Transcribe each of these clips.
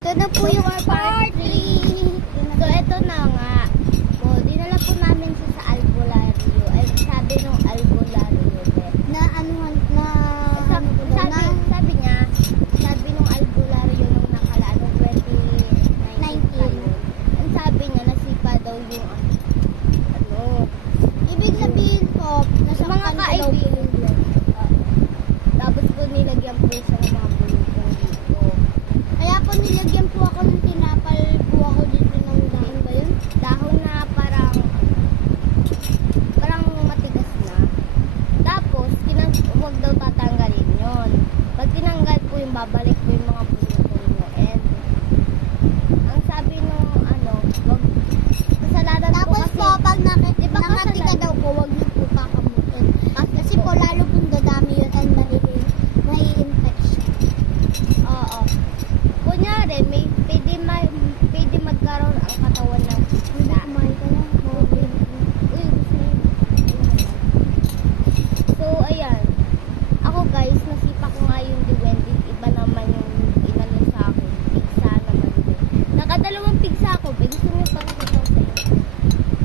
Ito na po yung part 3. So, ito na nga. So, dinala po namin siya sa albularyo. Ay, sabi nung albularyo. Na anuhan na Sabi niya, sabi nung albularyo nung nakalaan, nung 2019. Ang sabi niya, nasipa daw yung ibig sabihin po, nasa mga kaibigan. Tapos po nilagyan po siya ng mga bulutong dito. Kaya po nilagyan po ako ng tinapal po ako dito ng dahon ba yun? Dahon na parang matigas na. Tapos, huwag daw tatanggalin yon. Pag tinanggal po yung babalik po yung mga bulutong nyo. And, ang sabi nung wag, kasalanan Tapos po po, kasi, pag Di ba nakati ka kasalanan? daw po, huwag niyo po kakamutin. Kasi po, lalo pong dadami yun and mai-infection. oo. Kunyari, pwede magkaroon ang katawan ng isda. Kumain ka na. Uy, gusto niyo. So, ayan. Ako guys, nasipa ko nga yung duwende. Iba naman yung inano sa akin. Pigsa naman din. Nakadalawang pigsa ako. Gusto niyo pa nakita ko sa inyo.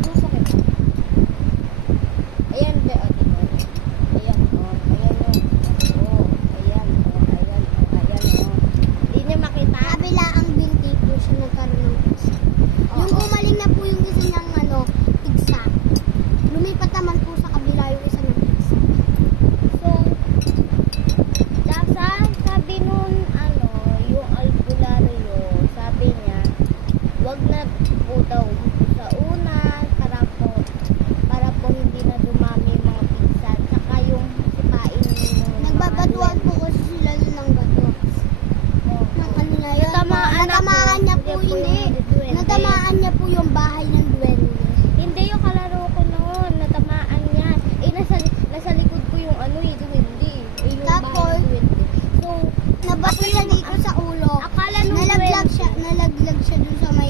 Masakit ba? Ayan, be. O, diba? Ayan, o. Ayan, o. O, ayan, o. Ayan, o. Ayan, o. Hindi niyo makita? Kabila ang binti po siya nagkaroon ng pigsa. Yung Oo. gumaling na po yung isa niyang pigsa. Lumipat naman po sa kabila yung isa ng pigsa. So, sabi nun, yung albularyo, sabi niya, wag na po daw sa una, para po hindi na dumami yung mga pizza, saka yung sipain yung Nagbabatuan po kasi sila nun ng bato. Ng ano na yun. Natamaan niya po hindi. Natamaan niya po yung bahay ng duwende. Hindi yung kalaro ko noon, natamaan niya. Nasa likod ko yung duwende. Yung Tapos, bahay ng duwende. So, Nabasa siya dito sa ulo. akala nung Nalaglag siya dun sa may